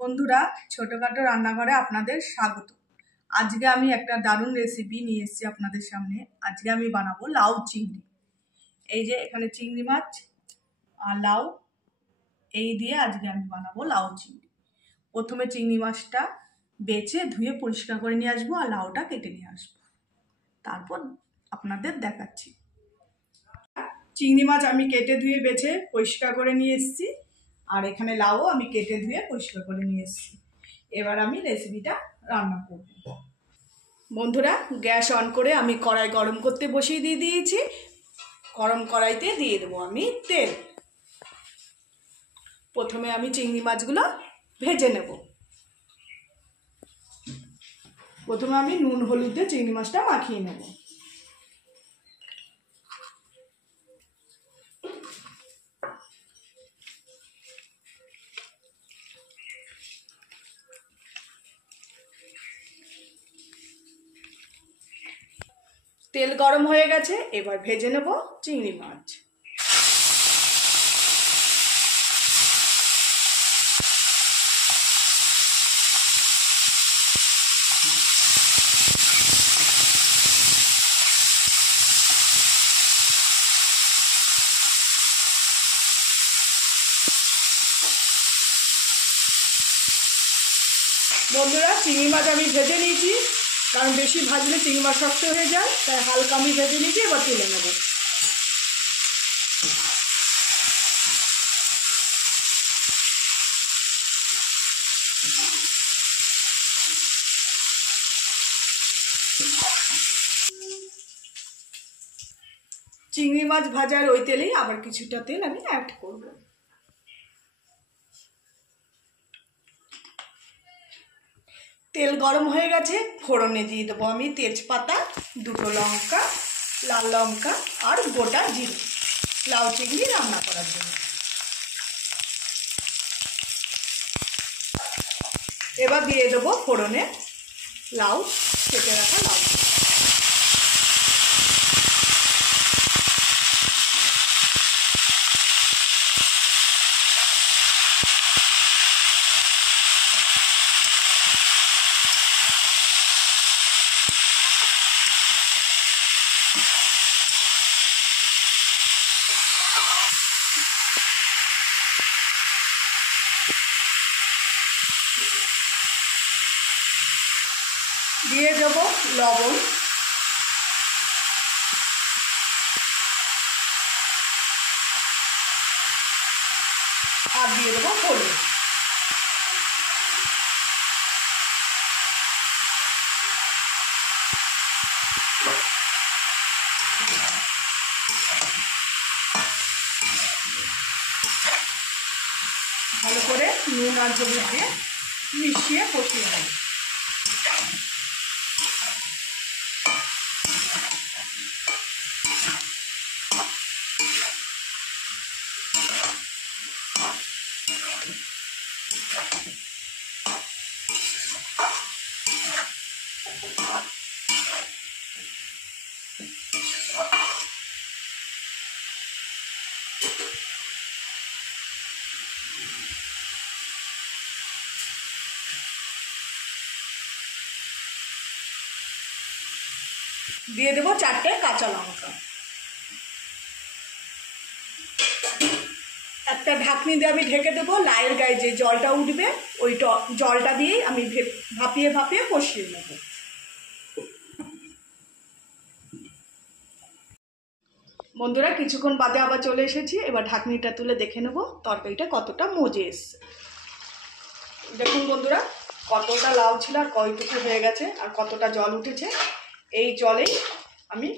বন্ধুরা, ছোটখাটো রান্নাঘরে আপনাদের স্বাগত। আজকে আমি একটা দারুণ রেসিপি নিয়ে এসেছি আপনাদের সামনে। আজকে আমি বানাবো লাউ চিংড়ি। এই যে এখানে চিংড়ি মাছ আর লাউ, এই দিয়ে আজকে আমি বানাবো লাউ চিংড়ি। প্রথমে চিংড়ি মাছটা বেছে ধুয়ে পরিষ্কার করে নিয়ে আসবো আর লাউটা কেটে নিয়ে আসবো, তারপর আপনাদের দেখাচ্ছি। চিংড়ি মাছ আমি কেটে ধুয়ে বেছে পরিষ্কার করে নিয়ে এসেছি, আর এখানে লাউও আমি কেটে ধুয়ে পরিষ্কার করে নিয়ে এসেছি। এবার আমি রেসিপিটা রান্না করব। বন্ধুরা, গ্যাস অন করে আমি কড়াই গরম করতে বসিয়ে দিয়েছি। গরম কড়াইতে দিয়ে দেবো আমি তেল। প্রথমে আমি চিংড়ি মাছগুলো ভেজে নেব। প্রথমে আমি নুন হলুদ দিয়ে চিংড়ি মাছটা মাখিয়ে নেব। তেল গরম হয়ে গেছে, এবার ভেজে নেব চিংড়ি মাছ। বন্ধুরা, চিংড়ি মাছ আমি ভেজে নিয়েছি, কারণ বেশি ভাজলে চিংড়ি মাছ শক্ত হয়ে যায়, তাই হালকা আমি ভেজে নিয়েছি। এবার তুলে নেব। চিংড়ি মাছ ভাজার ওই তেলেই আবার কিছুটা তেল আমি অ্যাড করব। তেল গরম হয়ে গেছে, ফোড়নে দিয়ে দেবো আমি তেজপাতা, দুটো লঙ্কা, লাল লঙ্কা আর গোটা জিরে, লাউ চিংড়ি রান্না করার জন্য। এবার দিয়ে দেবো ফোড়নে লাউ, কেটে রাখা লাউ। দিয়ে দেব লবণ, আর দিয়ে দেবো হলুদ। ভালো করে নুন আর হলুদ দিয়ে মিশিয়ে কষিয়ে নেব। দিয়ে দেবো 4টে কাঁচা লঙ্কা। একটা ঢাকনি দিয়ে আমি ঢেকে দেবো। লাউয়ের গায়ে যে জলটা উঠবে, ওই জলটা দিয়েই আমি ভাপিয়ে ভাপিয়ে কষিয়ে নেব। বন্ধুরা, কিছুক্ষণ বাদে আবার চলে এসেছি। এবার ঢাকনিটা তুলে দেখে নেব তরকারিটা কতটা মজে এসছে। দেখুন বন্ধুরা, কতটা লাউ ছিল আর কয়টুকু হয়ে গেছে আর কতটা জল উঠেছে। এই জলেই আমি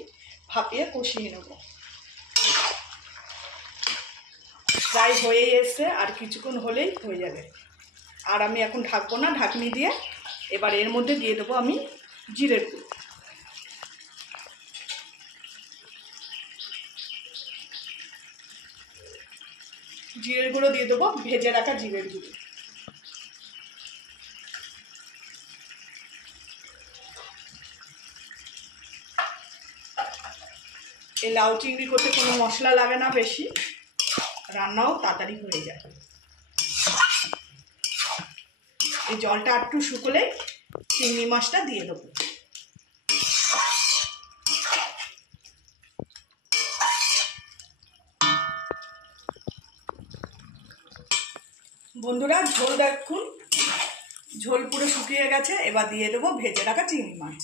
ভাপিয়ে কষিয়ে নেব। প্রায় হয়েই এসছে, আর কিছুক্ষণ হলেই হয়ে যাবে। আর আমি এখন ঢাকবো না, ঢাকনি দিয়ে এবার এর মধ্যে দিয়ে দেবো আমি জিরের গুঁড়ো। জিরের গুঁড়ো দিয়ে দেবো, ভেজে রাখা জিরের গুঁড়ো। এই লাউ চিংড়ি করতে কোনো মশলা লাগে না বেশি, রান্নাও তাড়াতাড়ি হয়ে যায়। এই জলটা একটু শুকলেই চিংড়ি মাছটা দিয়ে দেবো। বন্ধুরা ঝোল দেখুন, ঝোল পুরো শুকিয়ে গেছে। এবার দিয়ে দেবো ভেজে রাখা চিংড়ি মাছ।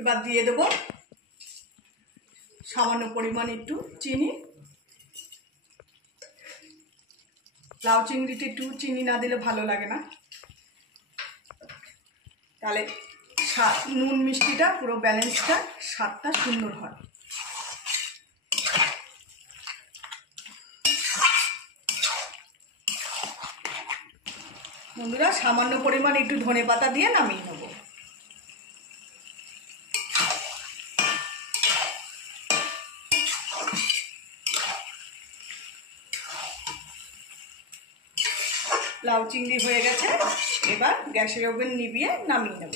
এবার দিয়ে দেবো সামান্য পরিমাণ একটু চিনি। লাউ চিংড়িতে একটু চিনি না দিলে ভালো লাগে না, তাহলে নুন মিষ্টিটা পুরো ব্যালেন্সটা স্বাদটা সুন্দর হয়। বন্ধুরা সামান্য পরিমাণ একটু ধনেপাতা দিয়ে নামিয়ে নেব। লাউ চিংড়ি হয়ে গেছে, এবার গ্যাসের ওভেন নিভিয়ে নামিয়ে নেব।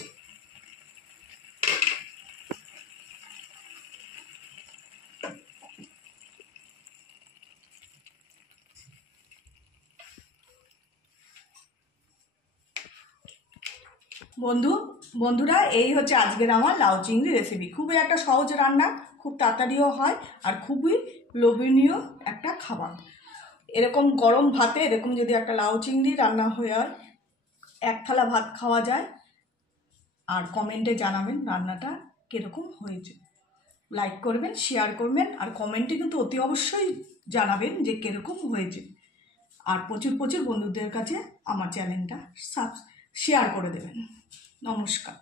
বন্ধুরা এই হচ্ছে আজকের আমার লাউ চিংড়ি রেসিপি। খুবই একটা সহজ রান্না, খুব তাড়াতাড়িও হয় আর খুবই লোভনীয় একটা খাবার। এরকম গরম ভাতে এরকম যদি একটা লাউ চিংড়ি রান্না হয়ে হয়, এক থালা ভাত খাওয়া যায়। আর কমেন্টে জানাবেন রান্নাটা কীরকম হয়েছে। লাইক করবেন, শেয়ার করবেন, আর কমেন্টে কিন্তু অতি অবশ্যই জানাবেন যে কীরকম হয়েছে। আর প্রচুর প্রচুর বন্ধুদের কাছে আমার চ্যানেলটা শেয়ার করে দেবেন। নমস্কার।